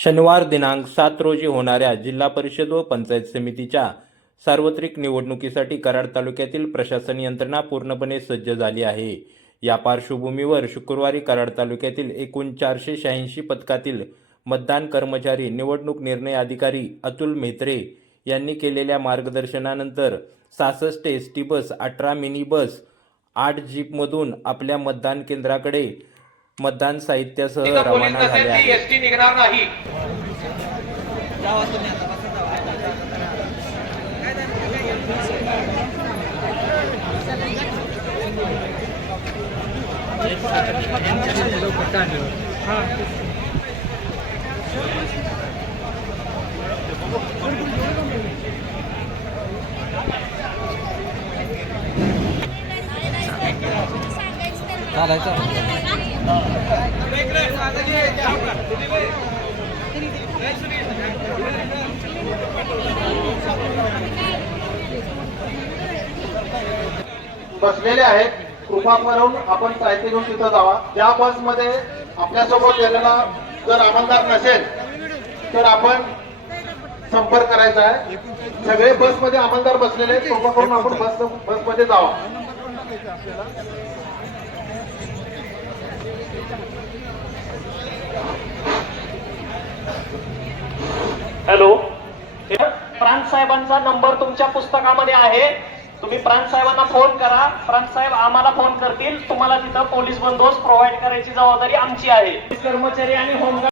शनिवार दिनांक 7 रोजी होणाऱ्या जिल्हा परिषद व पंचायत समितीच्या सार्वत्रिक निवडणुकीसाठी कराड तालुक्यातील प्रशासन यंत्रणा पूर्णपणे सज्ज झाली आहे। या पार्श्वभूमीवर शुक्रवारी कराड तालुक्यातील एकूण 486 पथकातील मतदान कर्मचारी निवडणूक निर्णय अधिकारी अतुल म्हेत्रे यांनी केलेल्या मार्गदर्शनानंतर 66 एसटी बस, 18 मिनी बस, 8 जीपमधून आपल्या मतदान केंद्राकडे मतदान साहित्यासह रवाना झाले आहेत। एसटी निघणार नाही। बसलेले आहेत, कृपा करून आपण साहित्य घेऊन तिथं जावा। ज्या बसमध्ये आपल्यासोबत गेलेला जर आमदार नसेल तर आपण संपर्क करायचा आहे। सगळे बसमध्ये आमदार बसलेले आहेत, कृपा करून आपण बसमध्ये जावा। हॅलो, प्रांत साहेबांचा नंबर तुमच्या पुस्तकामध्ये आहे, तुम्ही प्रांत साहेबांना फोन करा। प्रांत साहेब आम्हाला फोन करतील, तुम्हाला तिथं पोलीस बंदोबस्त प्रोव्हाइड करायची जबाबदारी आमची आहे। कर्मचारी आणि होमगार्ड